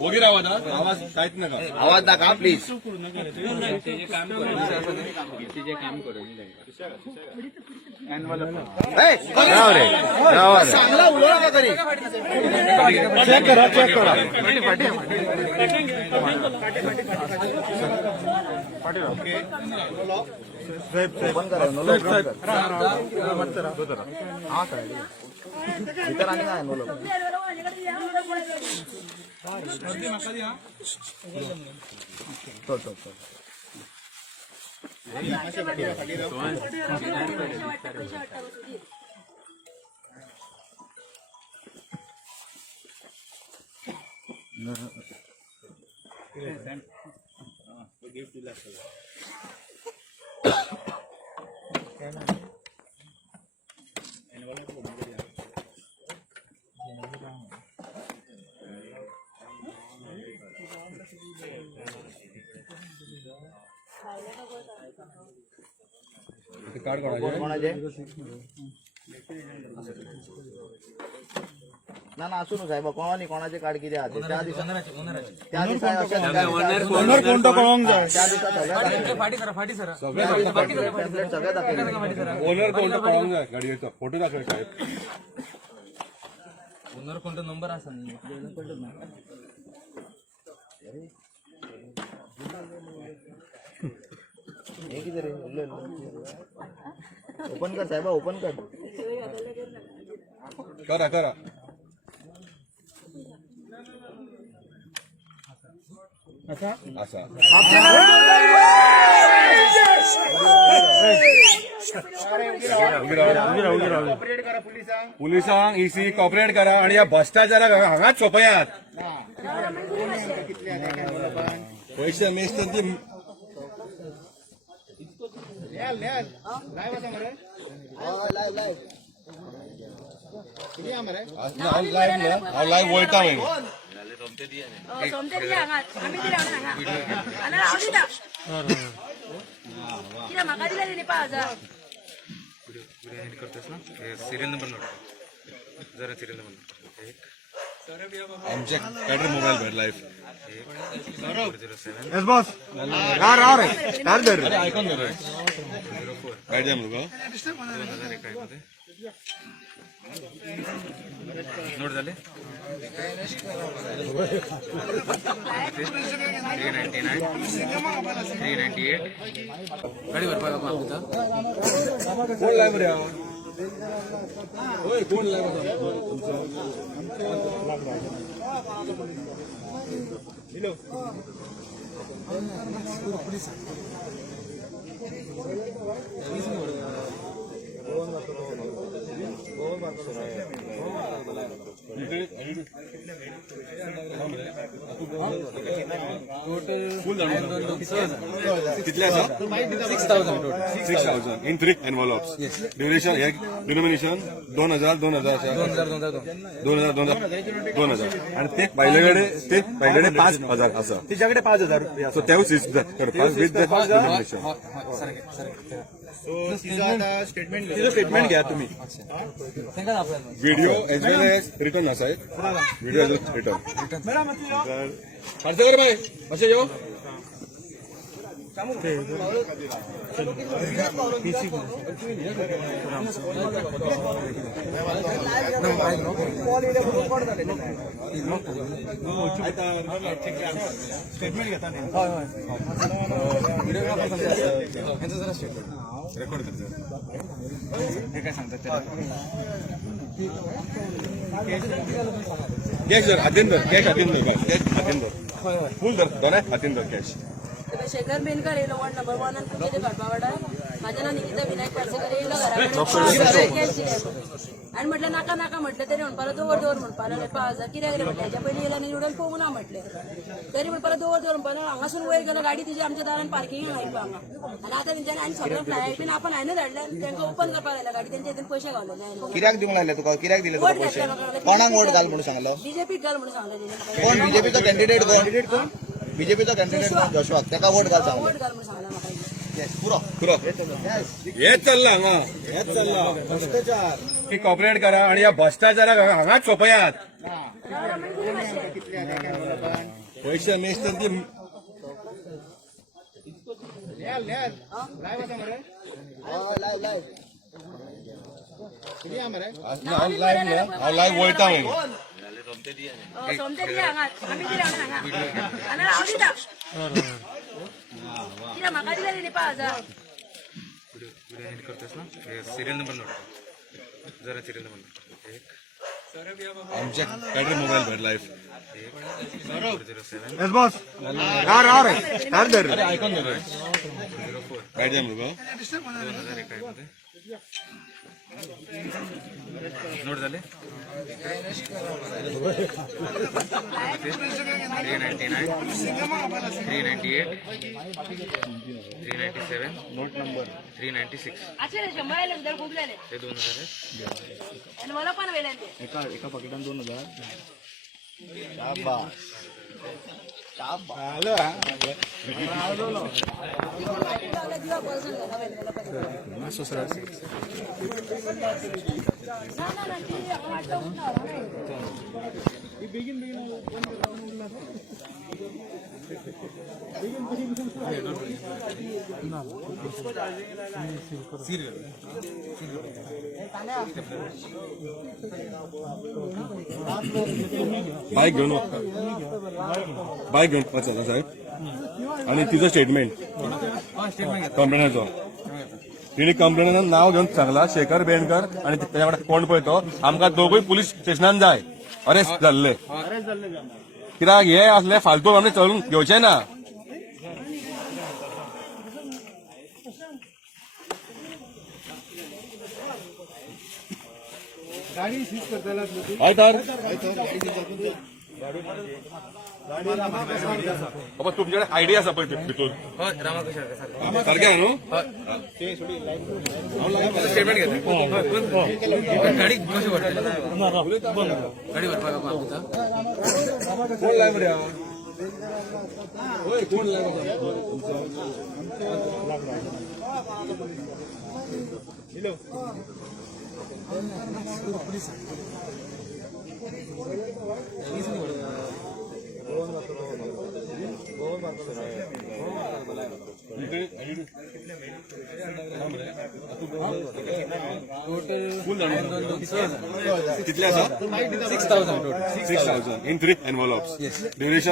वगैरे आवाज काहीच नका आवाज नका प्लीज. चांगला उलवा का तरी चेक करा हा काय इतर आणि काय नो लोक कार्ड कोणाचे ना ना असू साहेब कोणाने कोणाचे कार्ड किती आहात त्या दिवसात ओनर कोणतं कळून जाय गाडीचा फोटो दाखव साहेब. ओनर कोणता नंबर असा ओपन कर साहेब ओपन कर करा असा पुलिसांक इसी कॉपरेट करा आणि या भ्रष्टाचाराक हांगाच सोपयात पैसे मेस्त ती लाईव्ह वळटा सिरियल नंबर नोट जरा सिरियल नंबर आमच्या कॅटर मोबाईल भेट लाईव्ह ऐकून घे काय द्या मुलगा नोट झाले 399 398 गाडी भरपाय कोण लाईव्ह रे होय कोण लाईव्ह कितले आसा 6,000 in 3 envelopes. Duration denomination 2000 आणि ते पहिल्याकडे 5,000 असा तिच्याकडे 5,000 रुपये सो तेव्हा 5 विथ denomination. स्टेटमेंट घ्या तुम्ही व्हिडिओ एज वेल एज रिटर्न असा आहे व्हिडिओ एज रिटर्न खर्च कर बाय असे येऊ स्टेटमेंट घेता रेकॉर्ड करतो हे काय सांगतात कॅश धर हातीन धर कॅश हातीन धर फुल धर दोन हातीन धर कॅश शेखर बेनकर येलो वार्ड नंबर 1 आणि तुझे भाटवाडा माझं नाव निकिता विनायक पारसेकर येलो आणि म्हटलं नाका म्हटलं तरी म्हणपाला दोवर म्हणपाला 5,000 कित्याक रे म्हटलं ह्याच्या पयलीं येयला निवडून पळोवंक ना म्हटलें तरी म्हणपाला दोवर म्हणपाला हांगासून वयर गेलो गाडी तुजी आमच्या दारान पार्किंग हांगा आणि आता तेंच्यांनी आनी सगळं फ्लाय बीन आपण हायनच धाडल्या तांकां ओपन करपाक लायला गाडी त्यांच्या हितून पयशे घालले कित्याक दिवंक लागले तुका कित्याक दिले तुका पैसे कोणाक वोट घाल म्हणून सांगलो बीजेपीक घाल म्हणून सांगलें कोण बीजेपीचो कॅन्डिडेट कोण बीजेपीचो कॅन्डिडेट कोण जोशवाक ताका वोट घाल सांगलो वोट घाल म्हणून सांगला म्हाका पुरो हेच चालला हांगा हेच चालला भ्रष्टाचार की कॉपरेट करा आणि या भ्रष्टाचाराक हांगाच सोपयात पैसे नेक्स्ट ती लाईव्ह वळटा सोमते दिया हांगा आमी दिला हांगा आनी हांव दिता कित्याक म्हाका दिला न्ही 5,000 व्हिडिओ एंड करतोस ना सिरियल नंबर नोट जरा सिरियल नंबर नोट एक आमच्या काहीतरी मोबाईल भेट लाईव्ह 07 अरे ऐकून घे 04 काय द्या मृग 2001 मध्ये नोट झाले 399 398 397 नोट नंबर 396 असे रे 100 आले उदर खूप झाले ते 2000 आहे आणि मला पण वेळेला ते एका पाकिटात 2000 शाबास शाबास बाईक घेऊन वाचा साहेब आणि तिचं स्टेटमेंट कंप्लेनाचो तिने कंप्लेनाचं नाव घेऊन सांगला शेखर बेनकर आणि त्याच्याकडे कोण पळतो आमकां दोघूय पोलीस स्टेशनान जाय अरेस्ट जाल्ले कित्याक हे असले फालतू आमी चलून घेवचे ना हय तर बाबा तुमच्याकडे आयडिया असा पण भितून होय रामकृष्ण सर सारखे आहे न्हू स्टेटमेंट घेते गाडी कशी वाटते गाडी वाटपाक कोण लाय बऱ्या होय कोण लाय कितले आसा 6,000 in 3 envelopes. Duration